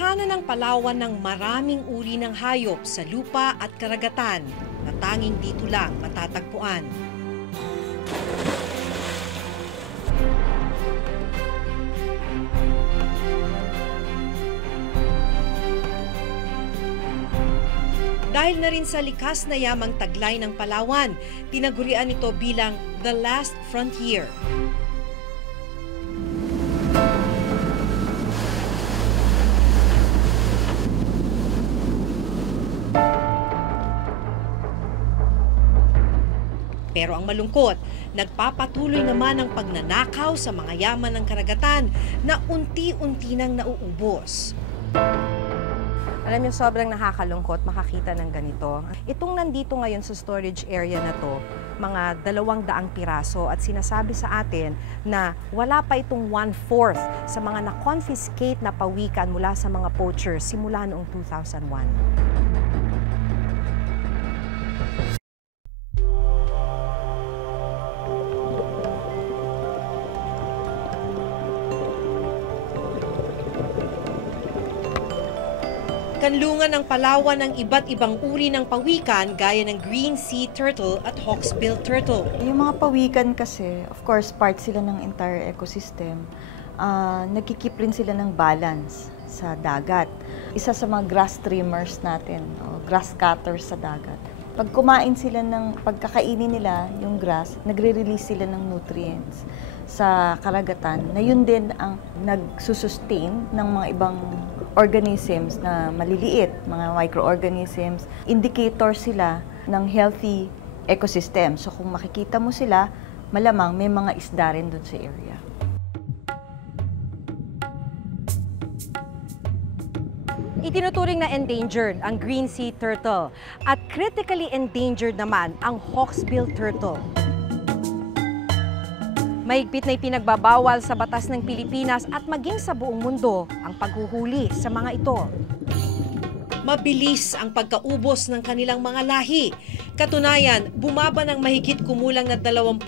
Tahanan ng Palawan ng maraming uri ng hayop sa lupa at karagatan na tanging dito lang matatagpuan. Dahil na rin sa likas na yamang taglay ng Palawan, tinagurian ito bilang The Last Frontier. Pero ang malungkot, nagpapatuloy naman ang pagnanakaw sa mga yaman ng karagatan na unti-unti nang nauubos. Alam niyo, sobrang nakakalungkot makakita ng ganito. Itong nandito ngayon sa storage area na to, mga 200 piraso at sinasabi sa atin na wala pa itong 1/4 sa mga na-confiscate na pawikan mula sa mga poachers simula noong 2001. Kanlungan ng Palawan ng iba't ibang uri ng pawikan gaya ng green sea turtle at hawksbill turtle. Yung mga pawikan kasi, of course, part sila ng entire ecosystem. Nagkikip rin sila ng balance sa dagat. Isa sa mga grass trimmers natin, o grass cutters sa dagat. Pag kumain sila pagkakainin nila yung grass, nagre-release sila ng nutrients sa karagatan na yun din ang nagsusustain ng mga ibang organisms na maliliit, mga microorganisms. Indicator sila ng healthy ecosystem. So kung makikita mo sila, malamang may mga isda rin doon sa area. Itinuturing na endangered ang green sea turtle at critically endangered naman ang hawksbill turtle. Mahigpit na ipinagbabawal sa batas ng Pilipinas at maging sa buong mundo ang paghuhuli sa mga ito. Mabilis ang pagkaubos ng kanilang mga lahi. Katunayan, bumaba ng mahigit kumulang na 20%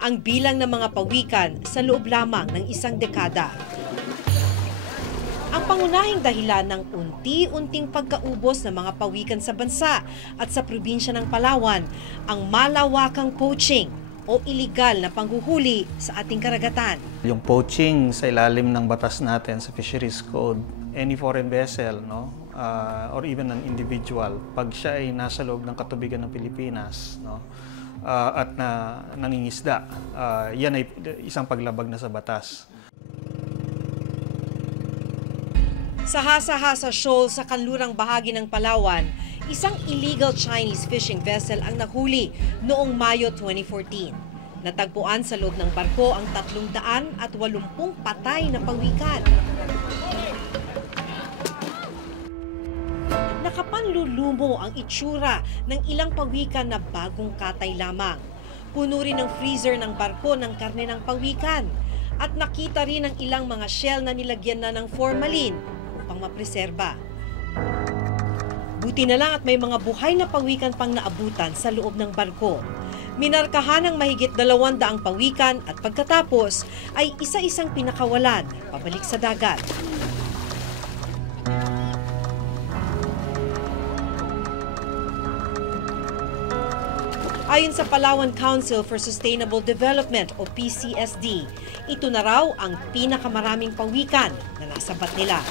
ang bilang ng mga pawikan sa loob lamang ng isang dekada. Ang pangunahing dahilan ng unti-unting pagkaubos ng mga pawikan sa bansa at sa probinsya ng Palawan, ang malawakang poaching o iligal na panghuhuli sa ating karagatan. Yung poaching sa ilalim ng batas natin sa Fisheries Code, any foreign vessel, or even an individual, pag siya ay nasa loob ng katubigan ng Pilipinas, at nangingisda, yan ay isang paglabag na sa batas. Sa Hasa-Hasa Shoal sa kanlurang bahagi ng Palawan, isang illegal Chinese fishing vessel ang nahuli noong Mayo 2014. Natagpuan sa loob ng barko ang 380 patay na pawikan. Nakapanlulumo ang itsura ng ilang pawikan na bagong katay lamang. Puno rin ng freezer ng barko ng karne ng pawikan at nakita rin ang ilang mga shell na nilagyan na ng formalin upang mapreserba. Buti na lang at may mga buhay na pawikan pang naabutan sa loob ng barko. Minarkahan ng mahigit 200 pawikan at pagkatapos ay isa-isang pinakawalan pabalik sa dagat. Ayon sa Palawan Council for Sustainable Development o PCSD, ito na raw ang pinakamaraming pawikan na nasabat nila.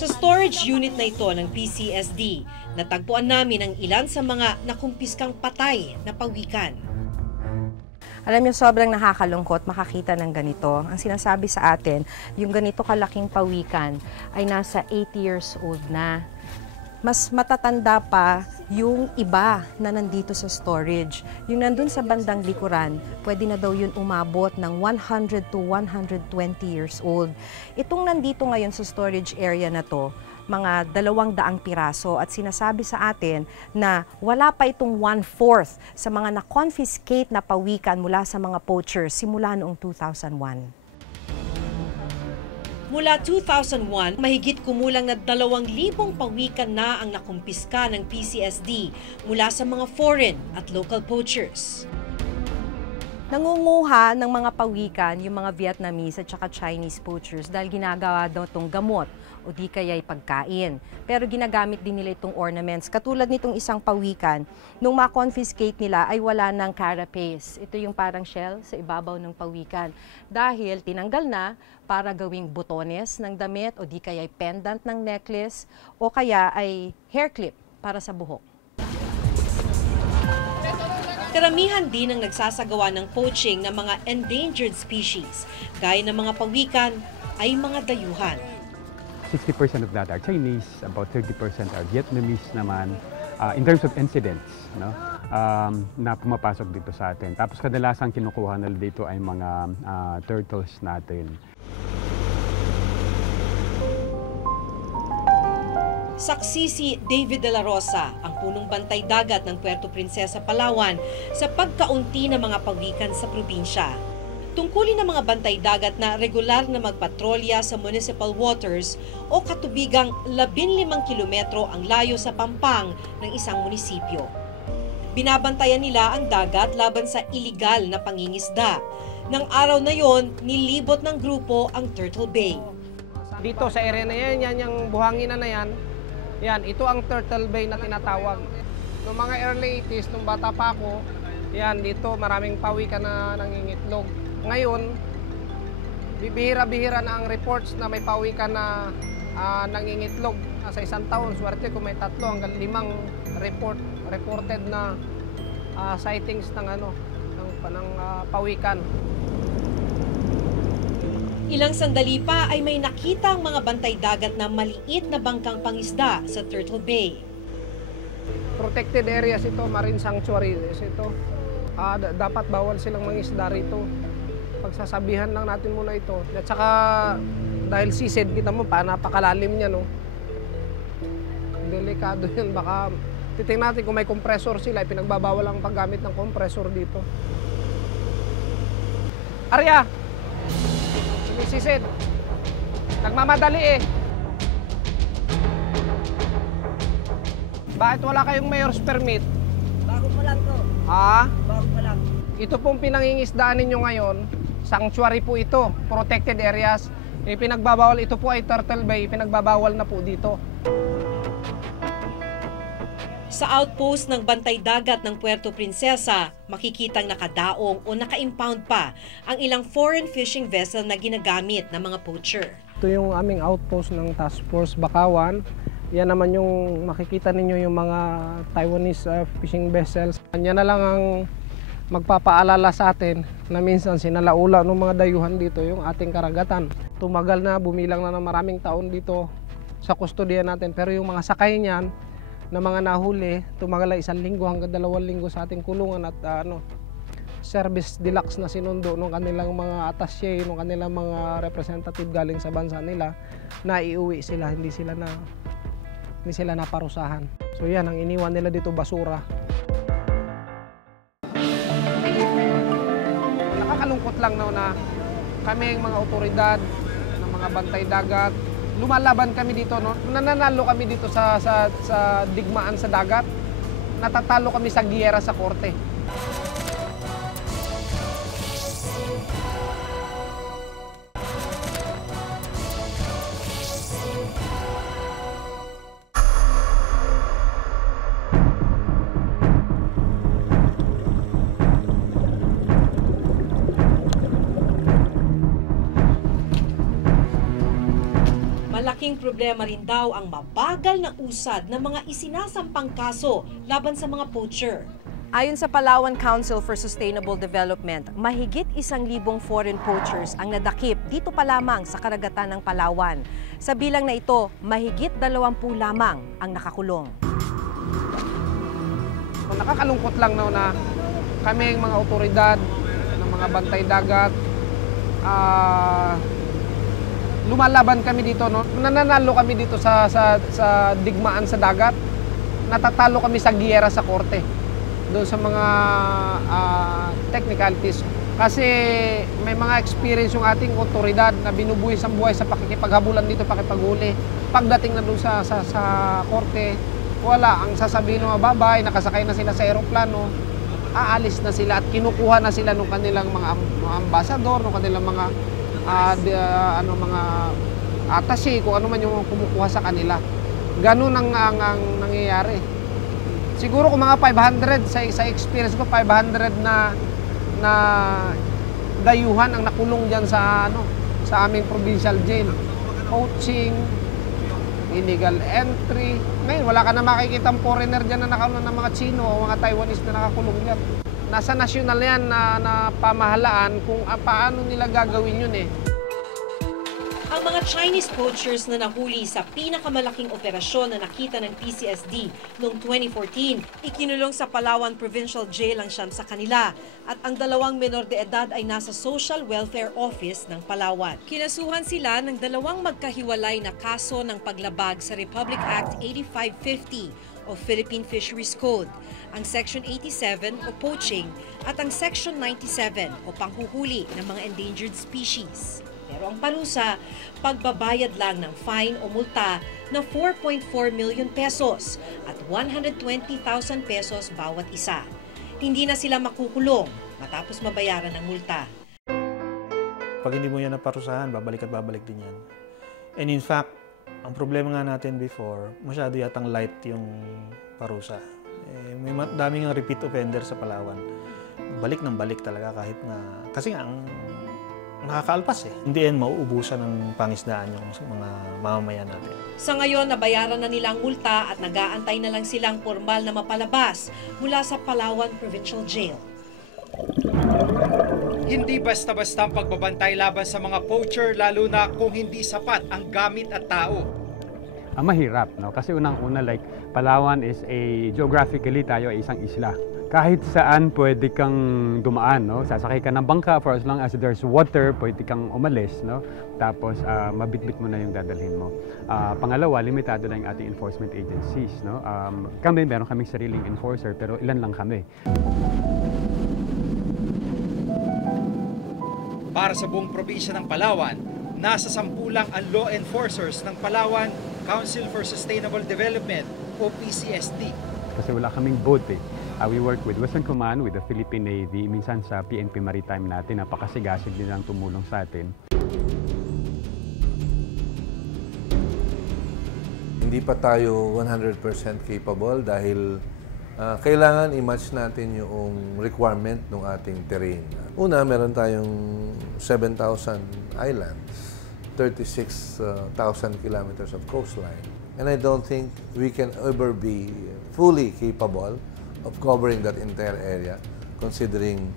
Sa storage unit na ito ng PCSD, natagpuan namin ang ilan sa mga nakumpiskang patay na pawikan. Alam niyo, sobrang nakakalungkot makakita ng ganito. Ang sinasabi sa atin, yung ganito kalaking pawikan ay nasa 80 years old na. Mas matatanda pa yung iba na nandito sa storage. Yung nandun sa bandang likuran, pwede na daw yun umabot ng 100 to 120 years old. Itong nandito ngayon sa storage area na to, mga 200 piraso at sinasabi sa atin na wala pa itong 1/4 sa mga na-confiscate na pawikan mula sa mga poachers simula noong 2001. Mula 2001, mahigit kumulang na 2,000 pawikan na ang nakumpiska ng PCSD mula sa mga foreign at local poachers. Nangunguha ng mga pawikan yung mga Vietnamese at saka Chinese poachers dahil ginagawa daw itong gamot o di kaya'y pagkain. Pero ginagamit din nila itong ornaments. Katulad nitong isang pawikan, nung ma-confiscate nila ay wala ng carapace. Ito yung parang shell sa ibabaw ng pawikan. Dahil tinanggal na para gawing botones ng damit o di kaya'y pendant ng necklace o kaya ay hair clip para sa buhok. Karamihan din ang nagsasagawa ng poaching ng mga endangered species, gaya ng mga pawikan ay mga dayuhan. 60% of that are Chinese, about 30% are Vietnamese naman. In terms of incidents, no, na pumapasok dito sa atin. Tapos kadalasang kinukuha nila dito ay mga turtles natin. Saksi si David De La Rosa, ang punong bantay dagat ng Puerto Princesa, Palawan, sa pagkaunti ng mga pawikan sa probinsya. Tungkulin ng mga bantay dagat na regular na magpatrolya sa municipal waters o katubigang 15 kilometro ang layo sa pampang ng isang munisipyo. Binabantayan nila ang dagat laban sa iligal na pangingisda. Nang araw na yon, nilibot ng grupo ang Turtle Bay. Dito sa area na yan yung buhanginan na yan, ito ang Turtle Bay na tinatawag. Noong mga early 80s, nung bata pa ako, dito maraming pawikan na nangingitlog. Ngayon, bibihira-bihira na ang reports na may pawikan na nangingitlog. Sa isang taon, swerte kung may 3 hanggang 5 reported na sightings ng pawikan. Ilang sandali pa ay may nakita ang mga bantay dagat na maliit na bangkang pangisda sa Turtle Bay. Protected areas ito, marine sanctuaries ito. Dapat bawal silang mangisda rito. Pagsasabihan lang natin muna ito. At saka dahil seated, kita mo pa, napakalalim niya, no? Delikado yun. Baka titingnan natin kung may compressor sila, pinagbabawal ang paggamit ng compressor dito. Arya! Sumisid. Nagmamadali eh. Bakit wala kayong mayor's permit? Bago pa lang to. Ha? Bago pa lang. Ito pong pinangingisdaan ninyo ngayon, sanctuary po ito, protected areas. Pinagbabawal, ito po ay Turtle Bay, pinagbabawal na po dito. Sa outpost ng bantay dagat ng Puerto Princesa, makikitang nakadaong o naka-impound pa ang ilang foreign fishing vessel na ginagamit ng mga poacher. Ito yung aming outpost ng Task Force Bakawan. Yan naman yung makikita ninyo yung mga Taiwanese fishing vessels. Yan na lang ang magpapaalala sa atin na minsan sinalaula ng mga dayuhan dito yung ating karagatan. Tumagal na, bumilang na ng maraming taon dito sa kustodiya natin. Pero yung mga sakay niyan, na mga nahuli, tumagal ay 1 linggo hanggang 2 linggo sa ating kulungan at service deluxe na sinundo ng kanilang mga attaché, ng kanilang mga representative galing sa bansa nila, na iuwi sila, hindi sila naparusahan. So yan, ang iniwan nila dito basura. Nakakalungkot lang na kami ang mga otoridad ng mga bantay dagat, lumalaban kami dito, no? Nananalo kami dito sa digmaan sa dagat. Natatalo kami sa giyera sa korte. Malaking problema rin daw ang mabagal na usad ng mga isinasampang kaso laban sa mga poacher. Ayon sa Palawan Council for Sustainable Development, mahigit 1,000 foreign poachers ang nadakip dito pa lamang sa karagatan ng Palawan. Sa bilang na ito, mahigit 20 lamang ang nakakulong. Nakakalungkot lang na kami ang mga otoridad ng mga bantay dagat, lumalaban kami dito, no? Nananalo kami dito sa digmaan sa dagat. Natatalo kami sa giyera sa korte. Doon sa mga technicalities. Kasi may mga experience yung ating otoridad na binubuhis ang buhay sa pakikipaghabulan dito, pakipaghuli. Pagdating na doon sa korte, wala. Ang sasabihin ng babay, nakasakay na sila sa aeroplano, aalis na sila at kinukuha na sila ng kanilang mga ambasador, ng kanilang mga mga attaché, kung ano man yung kumukuha sa kanila. Ganun ang nangyayari. Siguro kung mga 500 sa experience ko, 500 na dayuhan ang nakulong diyan sa aming provincial jail. Poaching, illegal entry. Ngayon wala ka na makikitang foreigner diyan na nakulong ng mga Chino o mga Taiwanese na nakakulong diyan. Nasa nasyonal yan na pamahalaan kung paano nila gagawin yun eh. Ang mga Chinese poachers na nahuli sa pinakamalaking operasyon na nakita ng PCSD noong 2014, ikinulong sa Palawan Provincial Jail ang siyam sa kanila at ang 2 menor de edad ay nasa Social Welfare Office ng Palawan. Kinasuhan sila ng 2 magkahiwalay na kaso ng paglabag sa Republic Act 8550 o Philippine Fisheries Code, ang Section 87 o poaching at ang Section 97 o panghuhuli ng mga endangered species. Pero ang parusa, pagbabayad lang ng fine o multa na 4.4 million pesos at 120,000 pesos bawat isa. Hindi na sila makukulong matapos mabayaran ng multa. Pag hindi mo yan naparusahan, babalik at babalik din yan. And in fact, ang problema nga natin before, masyado yatang light yung parusa. May daming repeat offender sa Palawan. Balik ng balik talaga kahit na, kasi nga ang nakakaalpas eh. Hindi yan mauubusan ng pangisdaan yung mga mamamayan natin. Sa ngayon, nabayaran na nilang multa at nag-aantay na lang silang formal na mapalabas mula sa Palawan Provincial Jail. Hindi basta-basta ang pagbabantay laban sa mga poacher, lalo na kung hindi sapat ang gamit at tao. Mahirap, no? Kasi unang-una, like, Palawan is geographically tayo ay isang isla. Kahit saan pwede kang dumaan, no? Sasakay ka ng bangka for as long as there's water, pwede kang umalis, no? Tapos mabitbit mo na yung dadalhin mo. Pangalawa, limitado lang yung ating enforcement agencies, no? Meron kaming sariling enforcer, pero ilan lang kami. Para sa buong probinsya ng Palawan, nasa 10 lang ang law enforcers ng Palawan Council for Sustainable Development o PCSD. Kasi wala kaming boat eh. We work with Western Command, with the Philippine Navy, minsan sa PNP Maritime natin, napakasigasig din ang tumulong sa atin. Hindi pa tayo 100% capable dahil kailangan i-match natin yung requirement ng ating terrain. Una, meron tayong 7,000 islands, 36,000 kilometers of coastline. And I don't think we can ever be fully capable of covering that entire area, considering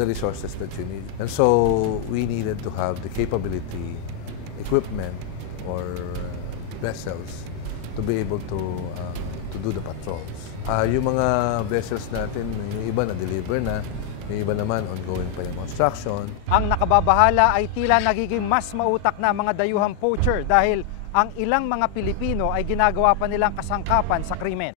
the resources that you need. And so we needed to have the capability, equipment, or vessels to be able to do the patrols. Yung mga vessels natin, yung iba na-deliver na, yung iba naman ongoing pa yung construction. Ang nakababahala ay tila nagiging mas mautak na mga dayuhang poacher dahil ang ilang mga Pilipino ay ginagawa pa nilang kasangkapan sa krimen.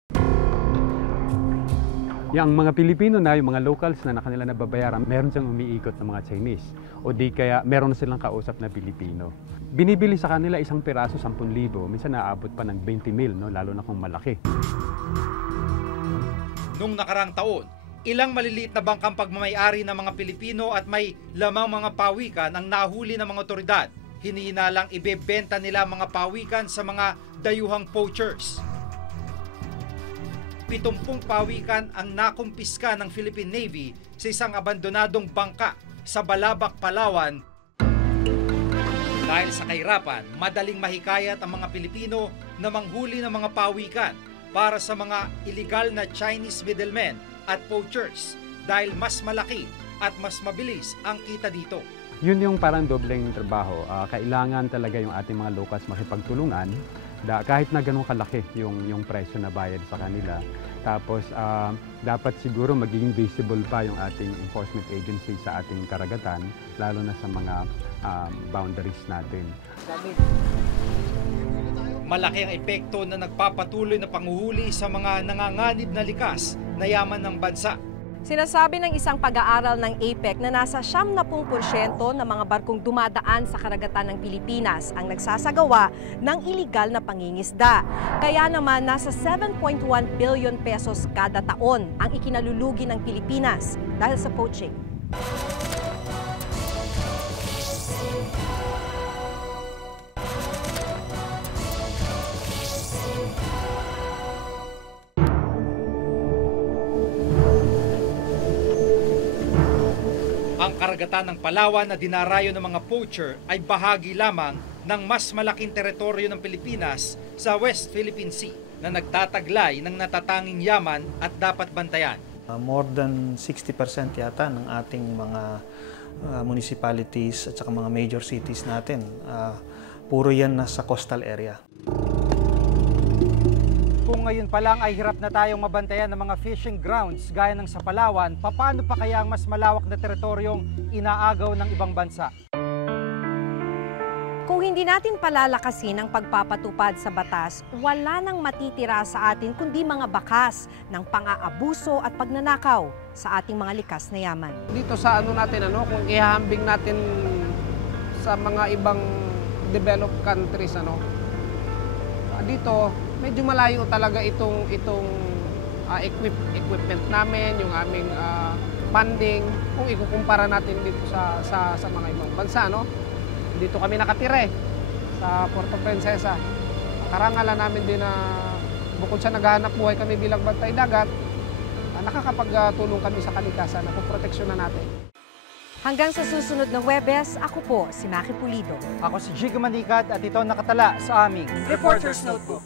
Yung mga Pilipino na, yung mga locals na kanila nababayaran, meron siyang umiikot ng mga Chinese. O di kaya meron silang kausap na Pilipino. Binibili sa kanila isang piraso 10,000, minsan naabot pa ng 20,000, no? Lalo na kung malaki. Nung nakarang taon, ilang maliliit na bangkang pagmamayari ng mga Pilipino at may lamang mga pawikan ang nahuli ng mga otoridad. Hinihinalang ibebenta nila mga pawikan sa mga dayuhang poachers. 70 pawikan ang nakumpiska ng Philippine Navy sa isang abandonadong bangka sa Balabac, Palawan. Dahil sa kahirapan, madaling mahikayat ang mga Pilipino na manghuli ng mga pawikan para sa mga illegal na Chinese middlemen at poachers dahil mas malaki at mas mabilis ang kita dito. Yun yung parang dobleng trabaho. Kailangan talaga yung ating mga locals makipagtulungan kahit na ganun kalaki yung presyo na bayad sa kanila. Tapos dapat siguro magiging visible pa yung ating enforcement agency sa ating karagatan, lalo na sa mga boundaries natin. Malaki ang epekto na nagpapatuloy na panghuhuli sa mga nanganganib na likas na yaman ng bansa. Sinasabi ng isang pag-aaral ng APEC na nasa 70% ng mga barkong dumadaan sa karagatan ng Pilipinas ang nagsasagawa ng iligal na pangingisda. Kaya naman nasa 7.1 billion pesos kada taon ang ikinalulugi ng Pilipinas dahil sa poaching. Ang karagatan ng Palawan na dinarayo ng mga poacher ay bahagi lamang ng mas malaking teritoryo ng Pilipinas sa West Philippine Sea na nagtataglay ng natatanging yaman at dapat bantayan. More than 60% yata ng ating mga municipalities at saka mga major cities natin, puro yan nasa coastal area. Kung ngayon pa lang ay hirap na tayong mabantayan ng mga fishing grounds gaya ng sa Palawan, paano pa kaya ang mas malawak na teritoryong inaagaw ng ibang bansa? Kung hindi natin palalakasin ang pagpapatupad sa batas, wala nang matitira sa atin kundi mga bakas ng pang-aabuso at pagnanakaw sa ating mga likas na yaman. Dito sa natin, kung ihahambing natin sa mga ibang developed countries, dito medyo malayo talaga itong equipment namin, yung aming funding, kung ikukumpara natin dito sa mga ibang bansa, Dito kami nakatira sa Puerto Princesa. Karangalan namin din na bukod sa naghahanap buhay kami bilang bantay dagat, nakakapagtulong kami sa kalikasan na poproteksyonan natin. Hanggang sa susunod na Huwebes, ako po si Maki Pulido. Ako si Jigo Manikat at ito nakatala sa aming Reporter's Notebook.